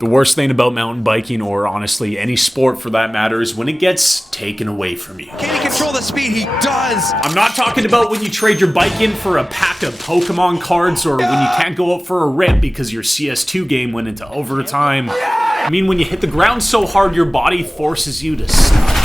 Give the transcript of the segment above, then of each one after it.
The worst thing about mountain biking, or honestly any sport for that matter, is when it gets taken away from you. Can he control the speed? He does! I'm not talking about when you trade your bike in for a pack of Pokemon cards, or when you can't go out for a rip because your CS2 game went into overtime. I mean when you hit the ground so hard your body forces you to stop.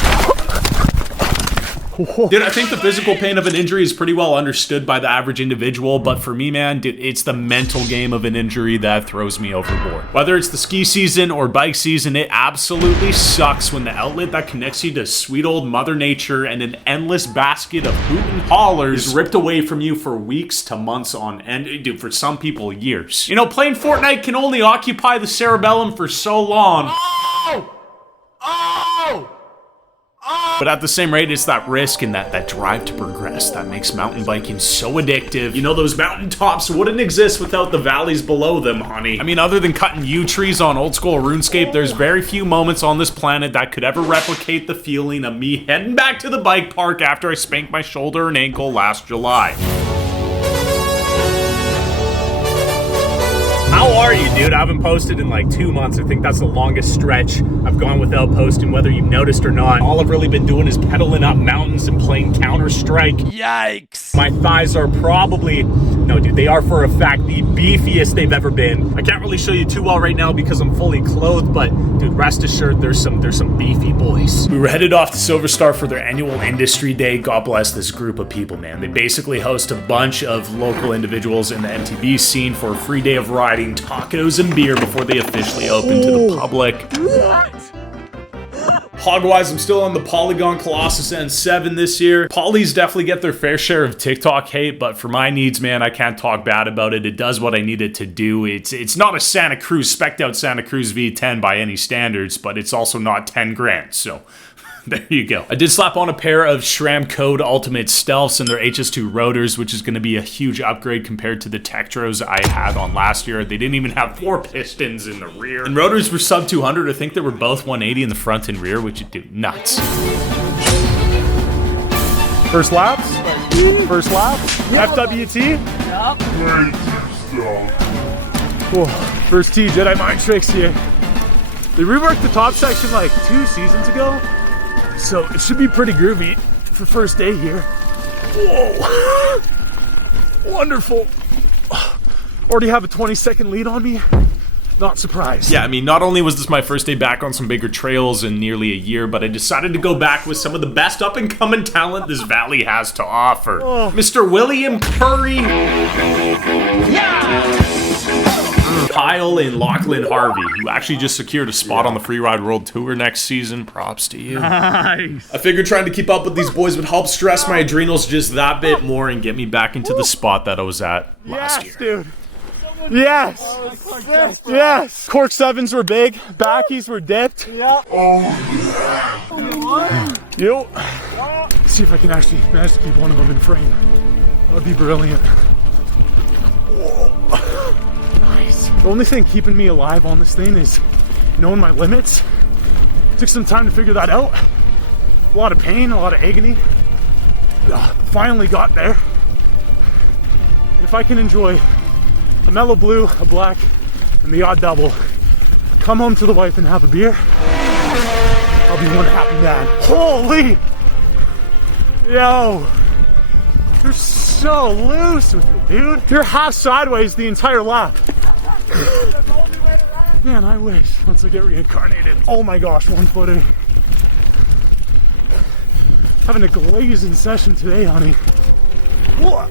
Dude, I think the physical pain of an injury is pretty well understood by the average individual, but for me, man, dude, it's the mental game of an injury that throws me overboard. Whether it's the ski season or bike season, it absolutely sucks when the outlet that connects you to sweet old Mother Nature and an endless basket of hoot and hollers is ripped away from you for weeks to months on end. Dude, for some people, years. You know, playing Fortnite can only occupy the cerebellum for so long. Oh! Oh! But at the same rate, it's that risk and that drive to progress that makes mountain biking so addictive. You know, those mountain tops wouldn't exist without the valleys below them, honey. I mean, other than cutting yew trees on old school RuneScape, there's very few moments on this planet that could ever replicate the feeling of me heading back to the bike park after I spanked my shoulder and ankle last July. How are you, dude? I haven't posted in like 2 months. I think that's the longest stretch I've gone without posting, whether you've noticed or not. All I've really been doing is pedaling up mountains and playing Counter-Strike. Yikes! My thighs are probably, no dude, they are for a fact the beefiest they've ever been. I can't really show you too well right now because I'm fully clothed, but dude, rest assured there's some beefy boys. We were headed off to Silver Star for their annual industry day. God bless this group of people, man. They basically host a bunch of local individuals in the MTB scene for a free day of riding, tacos and beer before they officially open to the public. Hog-wise, I'm still on the Polygon Colossus N7 this year. Polys definitely get their fair share of TikTok hate, but for my needs, man, I can't talk bad about it. It does what I need it to do. It's not a Santa Cruz, spec'd out Santa Cruz V10 by any standards, but it's also not 10 grand, so there you go. I did slap on a pair of SRAM Code Ultimate Stealths and their HS2 rotors, which is going to be a huge upgrade compared to the Tektros I had on last year. They didn't even have 4 pistons in the rear. And rotors were sub 200. I think they were both 180 in the front and rear, which would do nuts. First laps? First lap? Yep. FWT? Yep. Cool. First T, Jedi Mind Tricks here. They reworked the top section like 2 seasons ago, so it should be pretty groovy for first day here. Whoa. Wonderful. Already have a 20-second lead on me. Not surprised. Yeah, I mean, not only was this my first day back on some bigger trails in nearly a year, but I decided to go back with some of the best up-and-coming talent this valley has to offer. Oh. Mr. William Curry. Yeah! Kyle and Lachlan Harvey, who actually just secured a spot on the Freeride World Tour next season. Props to you. Nice. I figured trying to keep up with these boys would help stress my adrenals just that bit more and get me back into the spot that I was at last year. Dude. Yes! Yes! Cork 7s were big, backies were dipped. Yep. Yo. See if I can actually manage to keep one of them in frame. That would be brilliant. Whoa. Nice. The only thing keeping me alive on this thing is knowing my limits. Took some time to figure that out. A lot of pain, a lot of agony. Finally got there. And if I can enjoy a mellow blue, a black, and the odd double, come home to the wife and have a beer, I'll be one happy man. Holy! Yo! You're so loose with it, dude. You're half sideways the entire lap. Man, I wish once I get reincarnated. Oh my gosh, 1-footer. Having a glazing session today, honey. Whoa.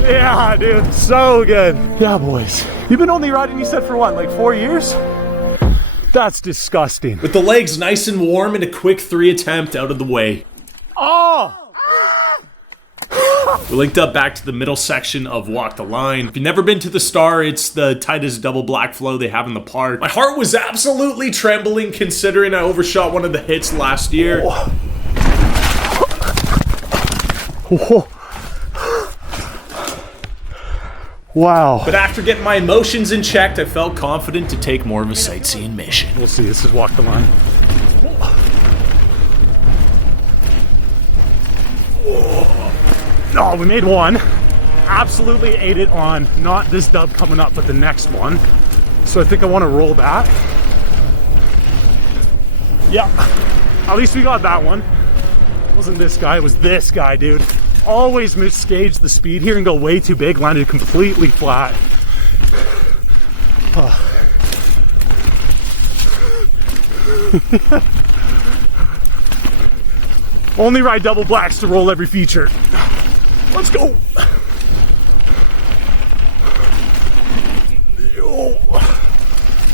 Yeah, dude, so good. Yeah, boys. You've been only riding, you said, for what, like 4 years? That's disgusting. With the legs nice and warm and a quick 3 attempt out of the way. Oh! We linked up back to the middle section of Walk the Line. If you've never been to the Star, it's the tightest double black flow they have in the park. My heart was absolutely trembling considering I overshot one of the hits last year. Oh. Wow. But after getting my emotions in check, I felt confident to take more of a sightseeing mission. We'll see, this is Walk the Line. Oh, we made one. Absolutely ate it on not this dub coming up, but the next one. So I think I want to roll that. Yeah, at least we got that one. It wasn't this guy, it was this guy, dude. Always misgauge the speed here and go way too big, landed completely flat. Oh. Only ride double blacks to roll every feature. Let's go. Yo.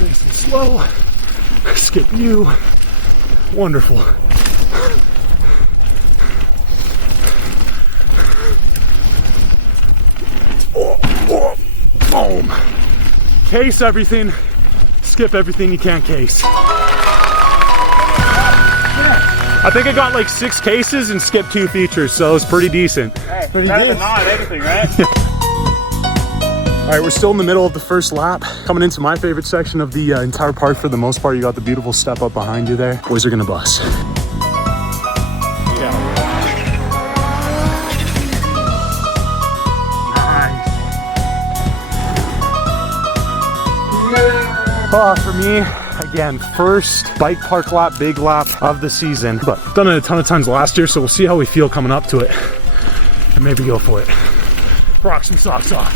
Nice and slow. Skip you. Wonderful. Oh, boom. Case everything. Skip everything you can't case. I think I got like 6 cases and skipped 2 features, so it's pretty decent. Hey, better than not anything, right? All right, we're still in the middle of the first lap. Coming into my favorite section of the entire park for the most part. You got the beautiful step up behind you there. Boys are gonna bust. Yeah. Nice. For me, again, first bike park lap, big lap of the season, but done it a ton of times last year, so we'll see how we feel coming up to it and maybe go for it. Rock some socks off.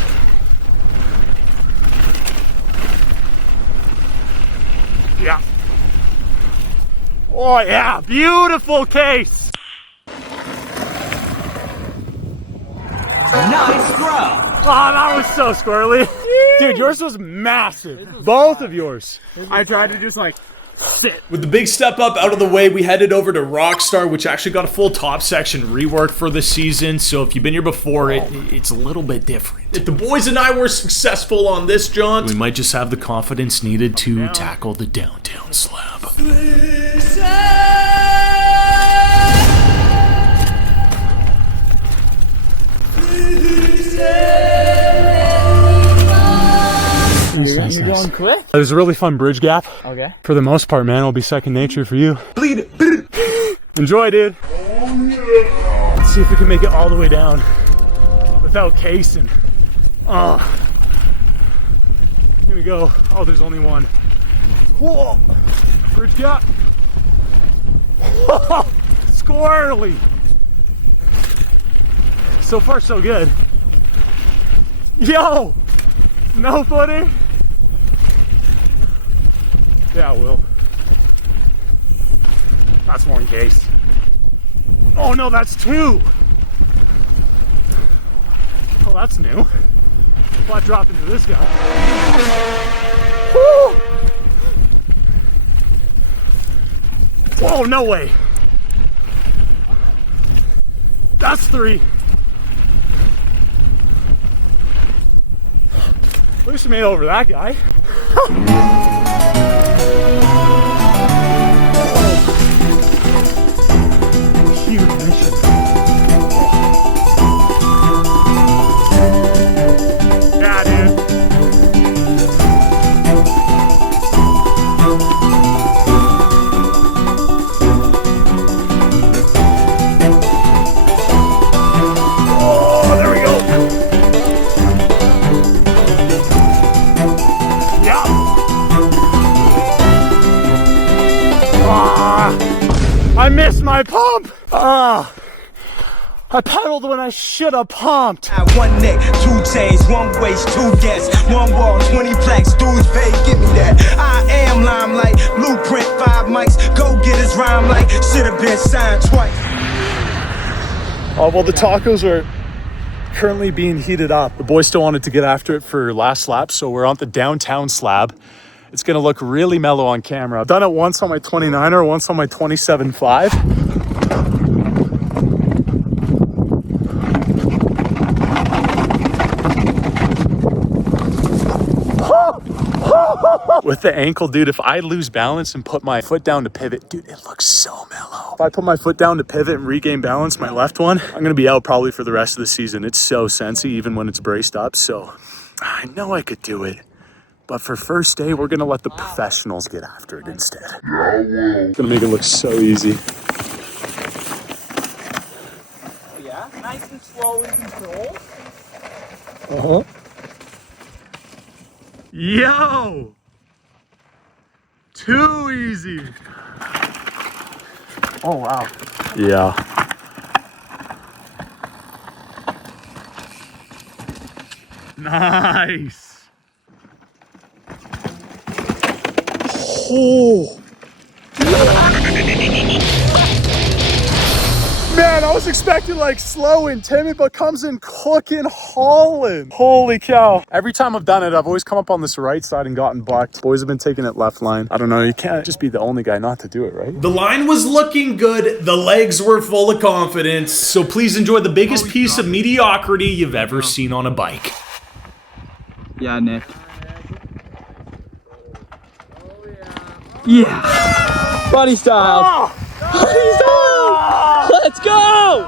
Yeah. Oh yeah, beautiful case. Nice throw. Oh, that was so squirrely. Dude, yours was massive. Both of yours. I tried to just like sit. With the big step up out of the way, we headed over to Rockstar, which actually got a full top section rework for the season. So if you've been here before, it's a little bit different. If the boys and I were successful on this jaunt, we might just have the confidence needed to tackle the downtown slab. You going quick? It was a really fun bridge gap. Okay. For the most part, man, it'll be second nature for you. Bleed it. Enjoy, dude. Let's see if we can make it all the way down without casing. Oh. Here we go. Oh, there's only one. Whoa. Bridge gap. Squirrely. So far, so good. Yo! No footing? Yeah, I will. That's one case. Oh no, that's 2! Oh, that's new. Well, I dropped into this guy. Woo! Whoa, no way! That's 3. At least we made it over that guy. Huge mission. Yeah, dude. Oh, there we go. I missed my pump! I pedaled when I should have pumped. One neck, 2 chains, 1 waist, 2 gas, 1 wall, 20 plaques, dudes pay, give me that. I am limelight, blueprint, 5 mics, go get his rhyme like, should've been signed twice. Oh, well, the tacos are currently being heated up. The boys still wanted to get after it for last lap, so we're on the downtown slab. It's gonna look really mellow on camera. I've done it once on my 29er, once on my 27.5. With the ankle, dude, if I lose balance and put my foot down to pivot, dude, it looks so mellow. If I put my foot down to pivot and regain balance, my left one, I'm gonna be out probably for the rest of the season. It's so sensy, even when it's braced up, so I know I could do it. But for first day, we're gonna let the professionals get after it instead. It's gonna make it look so easy. Yeah? Yeah, nice and slow and controlled. Uh-huh. Yo! Too easy. Oh, wow. Yeah. Nice. Oh. Man, I was expecting like slow and timid, but comes in cooking, hauling. Holy cow. Every time I've done it, I've always come up on this right side and gotten bucked. Boys have been taking it left line. I don't know, you can't just be the only guy not to do it, right? The line was looking good, the legs were full of confidence, so please enjoy the biggest piece of mediocrity you've ever seen on a bike. Yeah, Nick. Yeah. Buddy style. Buddy style. Let's go.